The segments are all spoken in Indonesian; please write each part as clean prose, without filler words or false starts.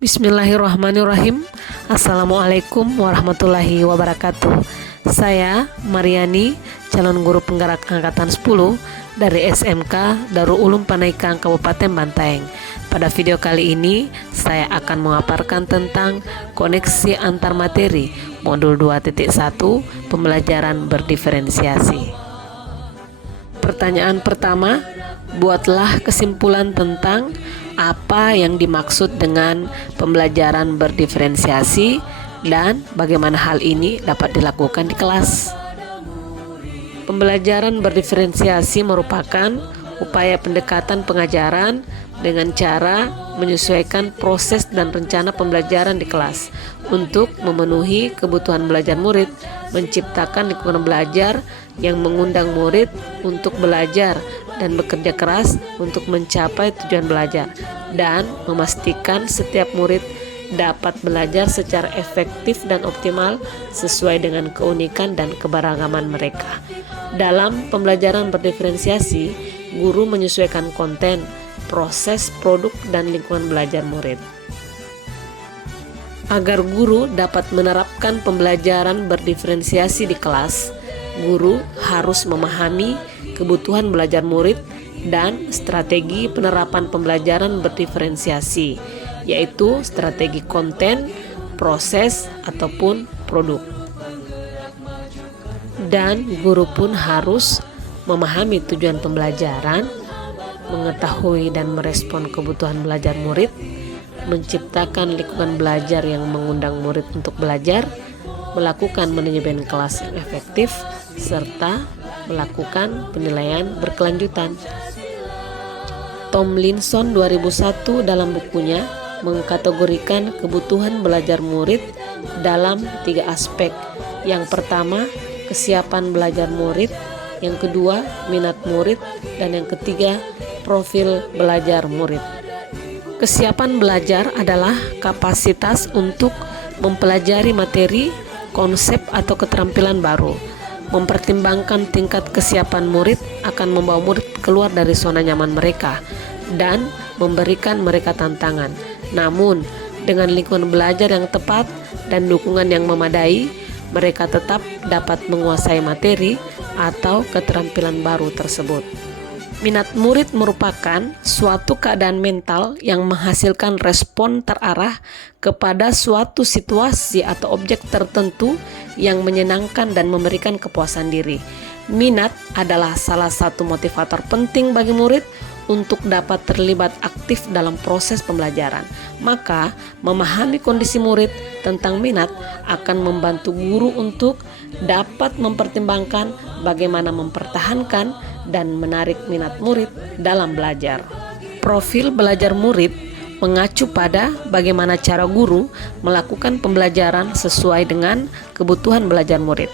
Bismillahirrahmanirrahim. Assalamualaikum warahmatullahi wabarakatuh. Saya Mariani, calon guru penggerak angkatan 10 dari SMK Darul Ulum Panaikang Kabupaten Bantaeng. Pada video kali ini saya akan memaparkan tentang koneksi antar materi modul 2.1 pembelajaran berdiferensiasi. Pertanyaan pertama, buatlah kesimpulan tentang apa yang dimaksud dengan pembelajaran berdiferensiasi dan bagaimana hal ini dapat dilakukan di kelas. Pembelajaran berdiferensiasi merupakan upaya pendekatan pengajaran dengan cara menyesuaikan proses dan rencana pembelajaran di kelas untuk memenuhi kebutuhan belajar murid, menciptakan lingkungan belajar yang mengundang murid untuk belajar dan bekerja keras untuk mencapai tujuan belajar, dan memastikan setiap murid dapat belajar secara efektif dan optimal sesuai dengan keunikan dan keberagaman mereka. Dalam pembelajaran berdiferensiasi, guru menyesuaikan konten, proses, produk, dan lingkungan belajar murid. Agar guru dapat menerapkan pembelajaran berdiferensiasi di kelas, guru harus memahami kebutuhan belajar murid dan strategi penerapan pembelajaran berdiferensiasi, yaitu strategi konten, proses, ataupun produk. Dan guru pun harus memahami tujuan pembelajaran, mengetahui dan merespon kebutuhan belajar murid, menciptakan lingkungan belajar yang mengundang murid untuk belajar, melakukan manajemen kelas yang efektif, serta melakukan penilaian berkelanjutan. Tomlinson 2001 dalam bukunya mengkategorikan kebutuhan belajar murid dalam 3 aspek. Yang pertama, kesiapan belajar murid, yang kedua, minat murid, dan yang ketiga, profil belajar murid. Kesiapan belajar adalah kapasitas untuk mempelajari materi, konsep, atau keterampilan baru. Mempertimbangkan tingkat kesiapan murid akan membawa murid keluar dari zona nyaman mereka dan memberikan mereka tantangan. Namun, dengan lingkungan belajar yang tepat dan dukungan yang memadai, mereka tetap dapat menguasai materi atau keterampilan baru tersebut. Minat murid merupakan suatu keadaan mental yang menghasilkan respon terarah kepada suatu situasi atau objek tertentu yang menyenangkan dan memberikan kepuasan diri. Minat adalah salah satu motivator penting bagi murid untuk dapat terlibat aktif dalam proses pembelajaran. Maka, memahami kondisi murid tentang minat akan membantu guru untuk dapat mempertimbangkan bagaimana mempertahankan dan menarik minat murid dalam belajar. Profil belajar murid mengacu pada bagaimana cara guru melakukan pembelajaran sesuai dengan kebutuhan belajar murid.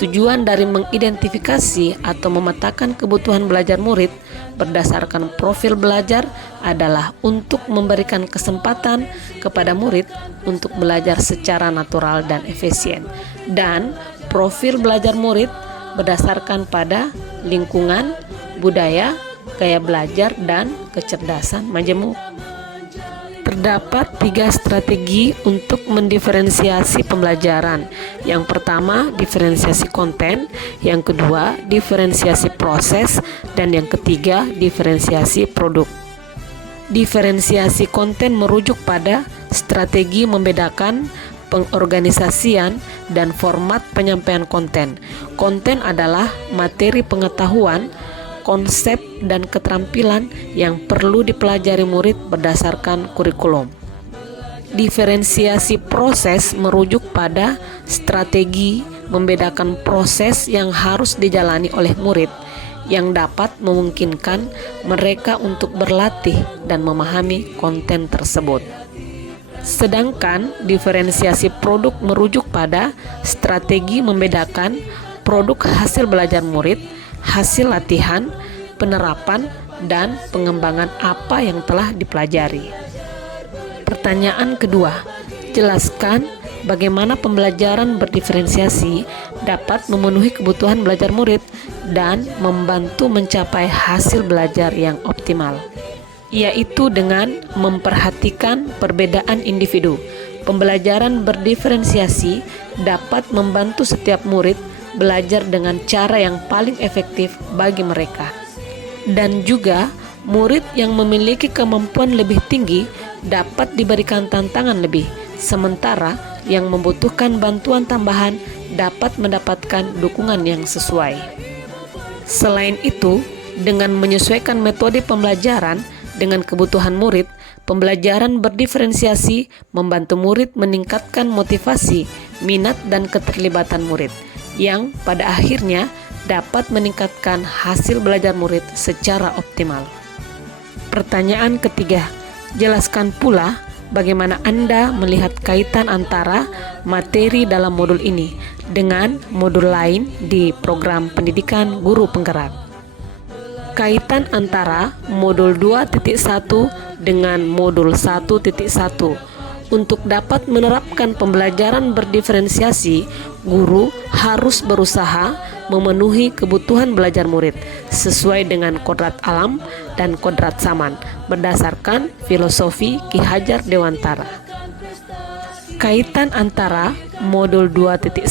Tujuan dari mengidentifikasi atau memetakan kebutuhan belajar murid berdasarkan profil belajar adalah untuk memberikan kesempatan kepada murid untuk belajar secara natural dan efisien. Dan profil belajar murid berdasarkan pada lingkungan, budaya, gaya belajar, dan kecerdasan majemuk. Terdapat 3 strategi untuk mendiferensiasi pembelajaran. Yang pertama, diferensiasi konten, yang kedua, diferensiasi proses, dan yang ketiga, diferensiasi produk. Diferensiasi konten merujuk pada strategi membedakan pengorganisasian dan format penyampaian konten. Konten adalah materi pengetahuan, konsep, dan keterampilan yang perlu dipelajari murid berdasarkan kurikulum. Diferensiasi proses merujuk pada strategi membedakan proses yang harus dijalani oleh murid yang dapat memungkinkan mereka untuk berlatih dan memahami konten tersebut. Sedangkan diferensiasi produk merujuk pada strategi membedakan produk hasil belajar murid, hasil latihan, penerapan, dan pengembangan apa yang telah dipelajari. Pertanyaan kedua, jelaskan bagaimana pembelajaran berdiferensiasi dapat memenuhi kebutuhan belajar murid dan membantu mencapai hasil belajar yang optimal. yaitu dengan memperhatikan perbedaan individu. Pembelajaran berdiferensiasi dapat membantu setiap murid belajar dengan cara yang paling efektif bagi mereka. Dan juga, murid yang memiliki kemampuan lebih tinggi dapat diberikan tantangan lebih, sementara yang membutuhkan bantuan tambahan dapat mendapatkan dukungan yang sesuai. Selain itu, dengan menyesuaikan metode pembelajaran dengan kebutuhan murid, pembelajaran berdiferensiasi membantu murid meningkatkan motivasi, minat, dan keterlibatan murid, yang pada akhirnya dapat meningkatkan hasil belajar murid secara optimal. Pertanyaan ketiga, jelaskan pula bagaimana Anda melihat kaitan antara materi dalam modul ini dengan modul lain di program pendidikan guru penggerak. Kaitan antara modul 2.1 dengan modul 1.1. Untuk dapat menerapkan pembelajaran berdiferensiasi, guru harus berusaha memenuhi kebutuhan belajar murid sesuai dengan kodrat alam dan kodrat zaman berdasarkan filosofi Ki Hajar Dewantara. Kaitan antara modul 2.1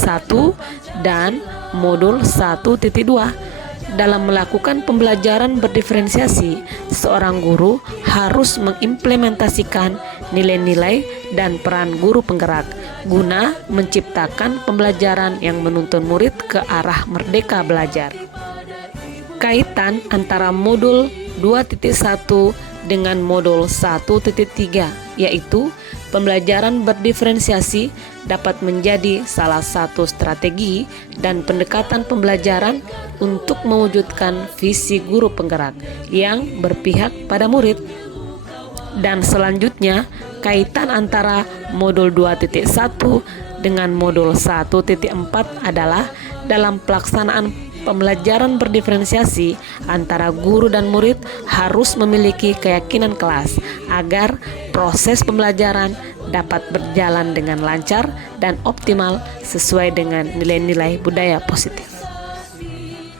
dan modul 1.2. Dalam melakukan pembelajaran berdiferensiasi, seorang guru harus mengimplementasikan nilai-nilai dan peran guru penggerak guna menciptakan pembelajaran yang menuntun murid ke arah merdeka belajar. Kaitan antara modul 2.1 dengan modul 1.3, yaitu pembelajaran berdiferensiasi dapat menjadi salah satu strategi dan pendekatan pembelajaran untuk mewujudkan visi guru penggerak yang berpihak pada murid. Dan selanjutnya, kaitan antara modul 2.1 dengan modul 1.4 adalah dalam pelaksanaan pembelajaran berdiferensiasi antara guru dan murid harus memiliki keyakinan kelas agar proses pembelajaran dapat berjalan dengan lancar dan optimal sesuai dengan nilai-nilai budaya positif.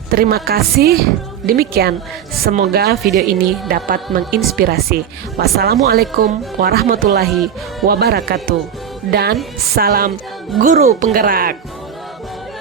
Terima kasih. Demikian, semoga video ini dapat menginspirasi. Wassalamualaikum warahmatullahi wabarakatuh. Dan salam guru penggerak.